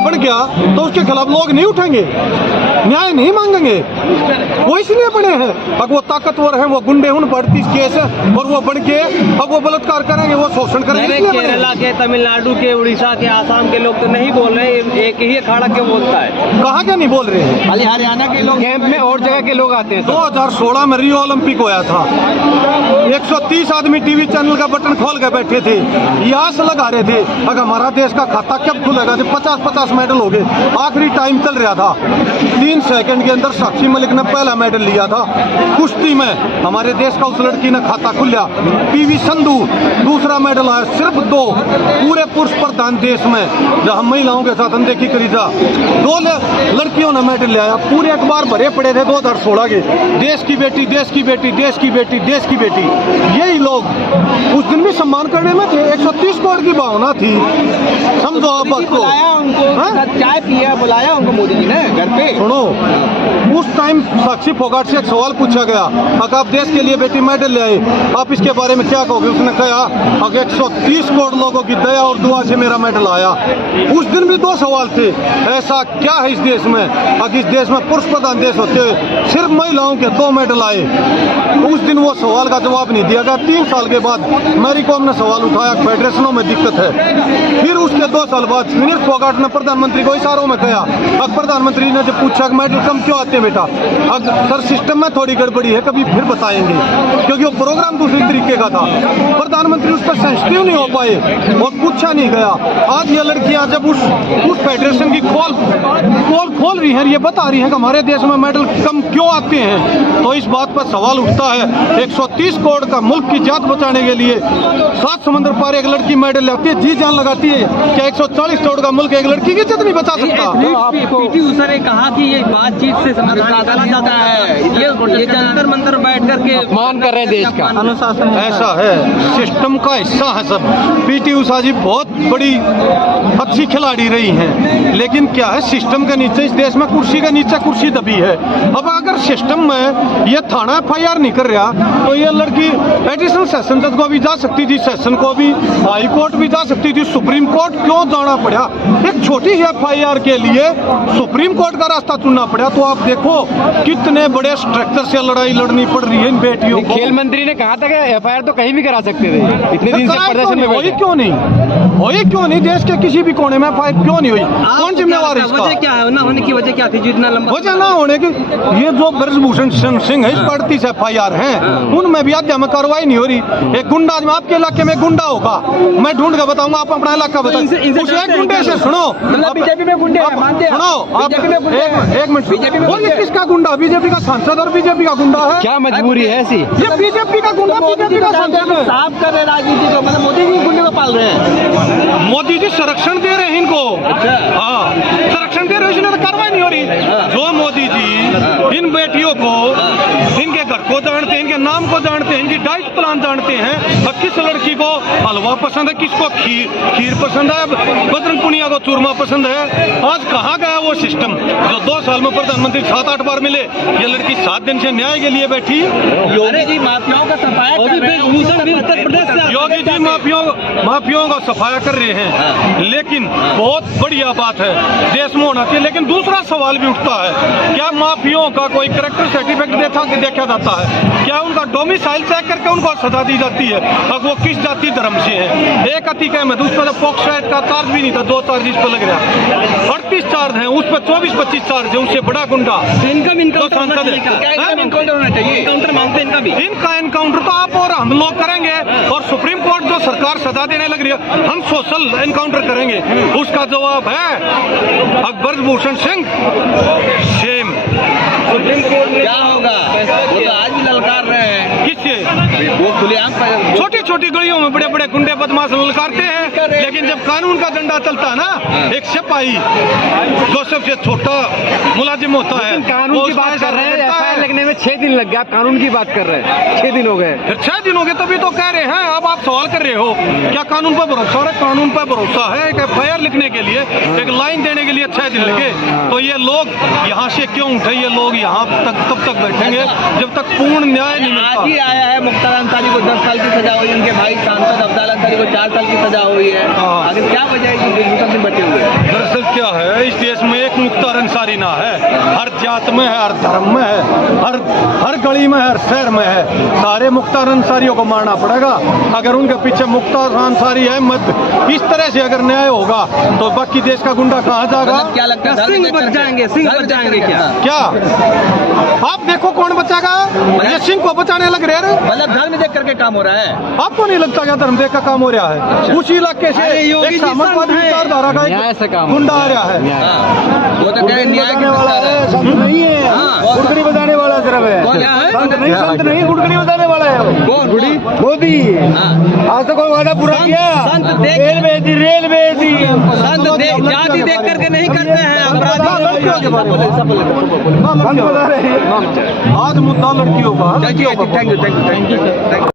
बढ़ गया तो उसके खिलाफ लोग नहीं उठेंगे, न्याय नहीं मांगेंगे। वो इसलिए बने हैं अब वो ताकतवर है, वो गुंडे उन पर 30 केस है और वो बढ़ के अब वो बलात्कार करेंगे, वो शोषण करेंगे। केरला के, तमिलनाडु के, उड़ीसा के, आसाम के लोग तो नहीं बोल रहे, एक ही अखाड़ा क्यों बोलता है? कहाँ क्या नहीं बोल रहे हैं? खाली हरियाणा के लोग कैंप में और जगह के लोग आते हैं। 2016 में रियो ओलंपिक होया था, 130 आदमी टीवी चैनल का बटन खोल के बैठे थे, यास लगा रहे थे अगर हमारा देश का खाता कब खुलेगा। 50-50 मेडल हो गए, आखिरी टाइम चल रहा था, 3 सेकंड के अंदर साक्षी मलिक ने पहला मेडल लिया था कुश्ती में, हमारे देश का उस लड़की ने खाता खुला। पीवी संधू दूसरा मेडल आया, सिर्फ 2 पूरे पुरुष प्रधान देश में जब हम महिलाओं के साथ अनदेखी करी था, 2 लड़कियों ने मेडल लिया। पूरे अखबार भरे पड़े थे 2016 के, देश की बेटी, देश की बेटी, देश की बेटी, देश की बेटी। यही लोग उस दिन भी सम्मान करने में थे, 130 करोड़ की भावना थी। समझो आप बात को। चाय पिया, बुलाया उनको मोदी जी ने घर पे। सुनो, उस टाइम साक्षी फोगाट से एक सवाल पूछा गया, अगर आप देश के लिए बेटी मेडल ले आए, आप इसके बारे में क्या कहोगे? उसने कहा अगर 130 करोड़ लोगों की दया और दुआ से मेरा मेडल आया। उस दिन भी 2 सवाल थे, ऐसा क्या है इस देश में, अगर इस देश में पुरुष प्रधान देश होते हुए सिर्फ महिलाओं के 2 मेडल आए? उस दिन वो सवाल का जवाब नहीं दिया गया। 3 साल के बाद मैरी कॉम ने सवाल उठाया, फेडरेशनों में दिक्कत है। फिर उसके 2 साल बाद विनीत फोगाट ने प्रधानमंत्री को इशारों में कहा, अब प्रधानमंत्री ने जब पूछा कि मेडल कम क्यों आते हैं बेटा, अब सर सिस्टम में थोड़ी गड़बड़ी है, कभी फिर बताएंगे, क्योंकि वो प्रोग्राम दूसरी तरीके का था। प्रधानमंत्री उस पर सेंसिटिव नहीं हो पाए और पूछा नहीं गया। आज ये लड़कियां जब उस फेडरेशन की खोल रही हैं, ये बता रही हैं कि हमारे देश में मेडल कम क्यों आते हैं, तो इस बात पर सवाल उठता है। 130 करोड़ का मुल्क की जात बचाने के लिए 7 समुद्र पार एक लड़की मेडल लाती है, जी जान लगाती है, क्या 140 करोड़ का मुल्क एक लड़की की इज्जत नहीं बचा सकता? पीटी उषा ने कहा कि ये बातचीत से समाधान निकाला जाता है, ये जंतर मंतर बैठ करके अपमान कर रहे हैं देश का, अनुशासन ऐसा है, सिस्टम का हिस्सा है सब। पीटी उषा जी बहुत बड़ी अच्छी खिलाड़ी रही हैं, लेकिन क्या है, सिस्टम के नीचे इस देश में कुर्सी के नीचे कुर्सी दबी है। अब अगर सिस्टम में ये थाना FIR नहीं कर रहा, तो ये लड़की एडिशनल सेशन जज को भी जा सकती थी, सेशन को भी, हाई कोर्ट भी जा सकती थी, सुप्रीम कोर्ट क्यों जाना पड़ा? एक छोटी ही FIR के लिए सुप्रीम कोर्ट का रास्ता चुनना पड़ा। तो आप देखो कितने बड़े स्ट्रक्चर से लड़ाई लड़नी पड़ रही है इन बेटियों को। खेल मंत्री ने कहा था कि FIR तो कहीं भी करा सकते थे, इतने दिन से प्रदर्शन में हुई क्यों नहीं? देश के किसी भी कोने में FIR क्यों नहीं हुई? कौन जिम्मेवार है इसका? वजह क्या है, ना होने की वजह क्या थी जो इतना लंबा? वजह ना होने की, ये जो ब्रजभूषण सिंह है, इस 38 FIR हैं, उनमें भी आज हमें कार्रवाई नहीं हो रही। एक गुंडा, आपके इलाके में गुंडा होगा, मैं ढूंढ के बताऊंगा, आप अपना इलाका बताओ। उस एक गुंडे से सुनो, बीजेपी में गुंडे मानते हैं, सुनो आप, एक मिनट, बोलिए किसका गुंडा? बीजेपी का सांसद और बीजेपी का गुंडा है, क्या मजबूरी है ऐसी? ये बीजेपी का गुंडा, बीजेपी का सांसद साफ कर रहे राजनीति को, मतलब मोदी जी गुंडे को पाल रहे हैं। मोदी जी संरक्षण दे रहे हैं इनको। अच्छा, हाँ, संरक्षण दे रहे हैं, इसलिए कार्रवाई नहीं हो रही। जो मोदी जी इन बेटियों को, इनके घर को जानते हैं, इनके नाम को जानते हैं, इनकी डाइट प्लान जानते हैं, और किस लड़की को हलवा पसंद है, किसको खीर पसंद है, बजरंग पुनिया को चूरमा पसंद है। आज कहाँ गया वो सिस्टम जो 2 साल में प्रधानमंत्री 7-8 बार मिले? ये लड़की 7 दिन से न्याय के लिए बैठी। योगी जी माफियाओं का सफाया कर रहे हैं, उत्तर प्रदेश से योगी जी माफियाओं का सफाया कर रहे हैं, लेकिन बहुत बढ़िया बात है, देश में होना चाहिए। लेकिन दूसरा सवाल भी उठता है, क्या माफियाओं का कोई कैरेक्टर सर्टिफिकेट देखा जाता है? क्या उनका डोमिसाइल चेक करके उनको सजा दी जाती है? अब वो किस जाति धर्म से है? एक अतिक्रम में उस पर पॉक्सो एक्ट का चार्ज भी नहीं था, 2 चार्ज इस पर लग रहा, 38 चार्ज है, उस पर 24-25 चार्ज है, उससे बड़ा गुंडा इनकाउंटर होना चाहिए, काउंटर मांगते हैं इनका भी। इनका एनकाउंटर तो आप और हम लोग करेंगे, और सुप्रीम कोर्ट जो सरकार सजा देने लग रही है, हम सोशल एनकाउंटर करेंगे। उसका जवाब है ब्रजभूषण सिंह, सेम। क्या होगा? वो तो आज भी ललकार रहे हैं, किससे? वो खुलेआम छोटी छोटी गलियों में बड़े बड़े गुंडे बदमाश ललकारते हैं, लेकिन जब कानून का डंडा चलता है ना, एक सिपाही जो सबसे छोटा मुलाजिम होता है, कानून की बात कर रहे हैं, FIR लगने में 6 दिन लग गया, आप कानून की बात कर रहे हैं, 6 दिन हो गए। फिर 6 दिन हो गए तभी तो कह रहे हैं। अब आप सवाल कर रहे हो क्या कानून पर भरोसा है? कानून पर भरोसा है। एक FIR लिखने के लिए, एक लाइन देने के लिए 6 दिन लगे, तो ये लोग यहाँ से क्यों उठे? ये लोग यहाँ तब तक बैठेंगे जब तक पूर्ण न्याय नहीं मिलता। आज ही आया है मुख्तार अंसारी को 10 साल की सजा हुई, उनके भाई सांसद अब्दुल अंसारी को 4 साल की सजा हुई है। आखिर क्या वजह है कि बचे हुए? दरअसल क्या है, हर जात में है, हर धर्म में है, हर गली में है, हर शहर में है। सारे मुख्तार अंसारियों को मारना पड़ेगा। अगर उनके पीछे मुख्तार अंसारी है मत, इस तरह से अगर न्याय होगा तो बाकी देश का गुंडा कहाँ जाएगा? मतलब क्या लगता है सिंह बच जाएंगे, सिंह बच जाएंगे क्या? क्या आप देखो कौन बचाएगा? ये सिंह को बचाने लग रहे हैं। मतलब धर्म देख करके काम हो रहा है। आपको नहीं लगता क्या धर्म देख का काम हो रहा है? उसी इलाके से अरे योगी एक जी सामंतवादी संत है। विचारधारा का न्याय से एक काम गुंडा आ रहा है। हाँ, वो तो कह रहे न्याय की वाला है, संत नहीं है, हाँ। गुड़गुड़ी बताने वाला सिर्फ है। कौन है? संत नहीं गुड़गुड़ी बताने वाला है वो। कौन गुड़ी? मोदी हाँ। आज तो कोई वादा पूरा संत- किया? संत देख- रेल भेजी संत जाति देख करके नहीं करते हैं अपराध। आज मुद्दा लड़कियों का थैंक यू।